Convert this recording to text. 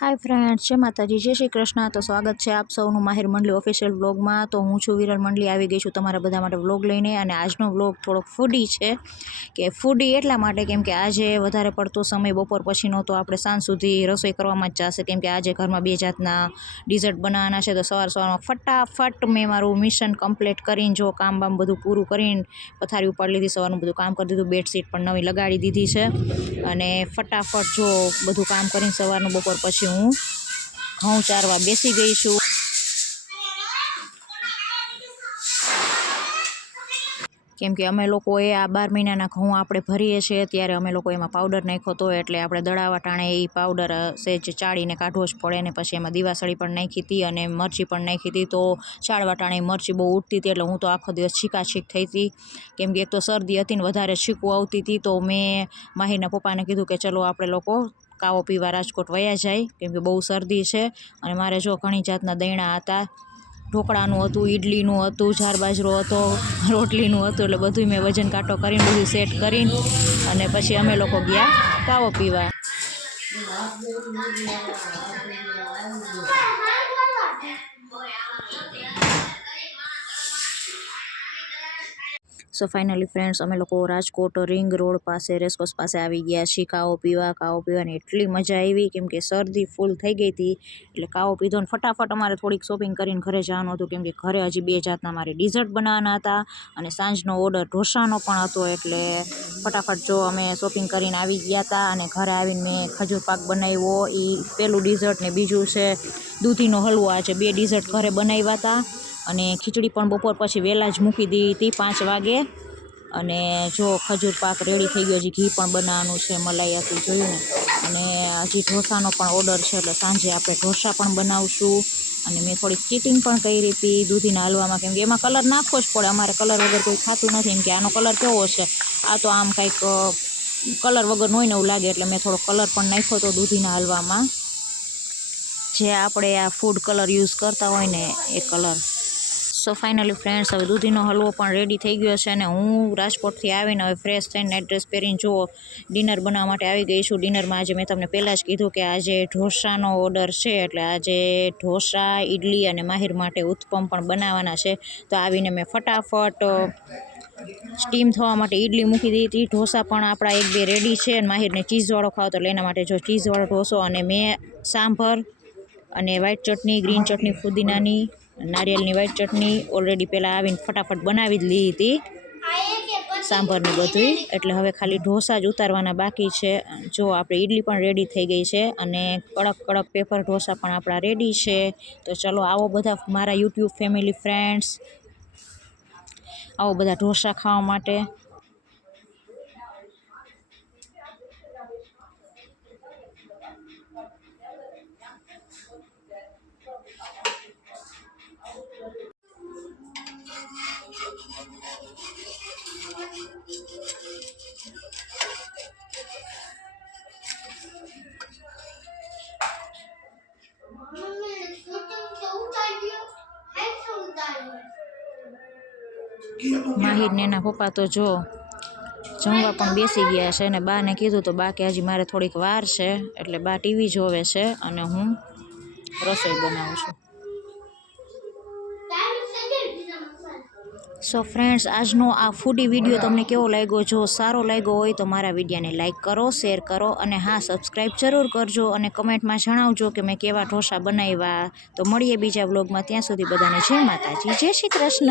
Hi friends, जय माताजी, जय श्री कृष्ण। तो स्वागत है आप सौનું માહિર મંડલી ઓફિશિયલ વ્લોગમાં। તો હું છું વિરલ મંડલી, આવી ગઈ છું તમારા બધા માટે વ્લોગ લઈને। અને આજનો વ્લોગ થોડોક ફૂડી છે કે ફૂડી એટલા માટે કેમ કે આજે વધારે પડતો સમય બપોર પછીનો તો આપણે સાંજ સુધી રસોઈ કરવામાં જ જશે, કેમ કે આજે ઘરમાં બે જાતના ડિઝર્ટ બનાવવાના છે। તો સવારમાં ફટાફટ મેં મારું મિશન કમ્પ્લીટ કરીને જો કામ બામ બધું પૂરું કરીને પથારી ઉપાડી લીધી, સવારનું બધું કામ કરી દીધું, બેડશીટ પણ નવી લગાડી દીધી છે। અને ફટાફટ જો બધું કામ કરીને સવારનું બપોર પછી હું ઘઉં ચારવા બેસી ગઈ છું। કેમ કે અમે લોકોએ આ 12 મહિનાના ઘઉં આપણે ભરીએ છીએ ત્યારે અમે લોકો એમાં પાવડર નાખ્યો હતો, એટલે આપણે દળાવા ટાણે એ પાવડર સેજ ચાળીને કાઢવો જ પડે ને પછી એમાં દીવાસળી પણ નાખી હતી અને મરચી પણ નાખી હતી। તો ચાળવા ટાણે મરચી બહુ ઉઠતી હતી એટલે હું તો આખો દિવસ છીકાછીક થઈ હતી, કેમ કે એક તો શરદી હતી ને વધારે છીકું આવતી હતી। તો મેં માહીના પપ્પાને કીધું કે ચલો આપણે લોકો કાવો પીવા રાજકોટ વયા જાય, કેમ કે બહુ શરદી છે। અને મારે જો ઘણી જાતના દૈણા હતા, ઢોકળાનું હતું, ઇડલીનું હતું, જાર બાજરો હતો, રોટલીનું હતું, એટલે બધું મેં વજન કાંટો કરીને બધું સેટ કરીને અને પછી અમે લોકો ગયા કાવો પીવા। સો ફાઇનલી ફ્રેન્ડ્સ, અમે લોકો રાજકોટ રિંગ રોડ પાસે રેસકોર્સ પાસે આવી ગયા છીએ કાવો પીવાની એટલી મજા આવી, કેમ કે શરદી ફૂલ થઈ ગઈ હતી એટલે કાવો પીધો ને ફટાફટ અમારે થોડીક શોપિંગ કરીને ઘરે જવાનું હતું, કેમ કે ઘરે હજી બે જાતના મારે ડિઝર્ટ બનાવવાના હતા અને સાંજનો ઓર્ડર ઢોસાનો પણ હતો। એટલે ફટાફટ જો અમે શોપિંગ કરીને આવી ગયા હતા અને ઘરે આવીને મેં ખજૂર પાક બનાવ્યો, એ પહેલું ડિઝર્ટ ને બીજું છે દૂધીનો હલવો। આજે બે ડિઝર્ટ ઘરે બનાવ્યા હતા અને ખીચડી પણ બપોર પછી વહેલા જ મૂકી દીધી હતી 5 વાગે। અને જો ખજૂર પાક રેડી થઈ ગયો, હજી ઘી પણ બનાવવાનું છે, મલાઈ હતું જોયું ને। અને હજી ઢોસાનો પણ ઓર્ડર છે એટલે સાંજે આપણે ઢોસા પણ બનાવશું। અને મેં થોડીક ચીટિંગ પણ કરી હતી દૂધીના હલવામાં, કેમ કે એમાં કલર નાખવો જ પડે, અમારે કલર વગર કોઈ ખાતું નથી, એમ કે આનો કલર કેવો છે, આ તો આમ કંઈક કલર વગર હોય ને એવું લાગે, એટલે મેં થોડો કલર પણ નાખ્યો હતો દૂધીના હલવામાં, જે આપણે આ ફૂડ કલર યુઝ કરતા હોય ને એ કલર। સો ફાઇનલી ફ્રેન્ડ્સ, હવે દૂધીનો હલવો પણ રેડી થઈ ગયો છે અને હું રાજકોટથી આવીને હવે ફ્રેશ થઈને નાઇટ ડ્રેસ પહેરીને જુઓ ડિનર બનાવવા માટે આવી ગઈ છું। ડિનરમાં આજે મેં તમને પહેલાં જ કીધું કે આજે ઢોસાનો ઓર્ડર છે, એટલે આજે ઢોસા, ઇડલી અને માહિર માટે ઉત્પમ પણ બનાવવાના છે। તો આવીને મેં ફટાફટ સ્ટીમ થવા માટે ઇડલી મૂકી દીધી હતી, ઢોસા પણ આપણા 1-2 રેડી છે અને માહિરને ચીઝવાળો ખાવો તો એના માટે જો ચીઝવાળો ઢોસો, અને મેં સાંભર અને વ્હાઈટ ચટણી, ગ્રીન ચટણી ફુદીનાની, નારિયેળની વ્હાઈટ ચટણી ઓલરેડી પહેલાં આવીને ફટાફટ બનાવી જ લીધી હતી સાંભરની બધું, એટલે હવે ખાલી ઢોસા જ ઉતારવાના બાકી છે। જો આપણે ઇડલી પણ રેડી થઈ ગઈ છે અને કડક પેપર ઢોસા પણ આપણા રેડી છે। તો ચલો આવો બધા મારા યુટ્યુબ ફેમિલી ફ્રેન્ડ્સ, આવો બધા ઢોસા ખાવા માટે। માહિર ને એના પપ્પા તો જો જમવા પણ બેસી ગયા છે અને બાને કીધું તો બા કે હજી મારે થોડીક વાર છે, એટલે બા ટીવી જોવે છે અને હું રસોઈ બનાવું છું। સો ફ્રેન્ડ્સ, આજનો આ ફૂડી વિડીયો તમને કેવો લાગ્યો? જો સારો લાગ્યો હોય તો મારા વિડીયોને લાઇક કરો, શેર કરો અને હા, સબસ્ક્રાઈબ જરૂર કરજો અને કમેન્ટમાં જણાવજો કે મેં કેવા ઢોસા બનાવ્યા। તો મળીએ બીજા વ્લોગમાં, ત્યાં સુધી બધાને જય માતાજી, જય શ્રી કૃષ્ણ।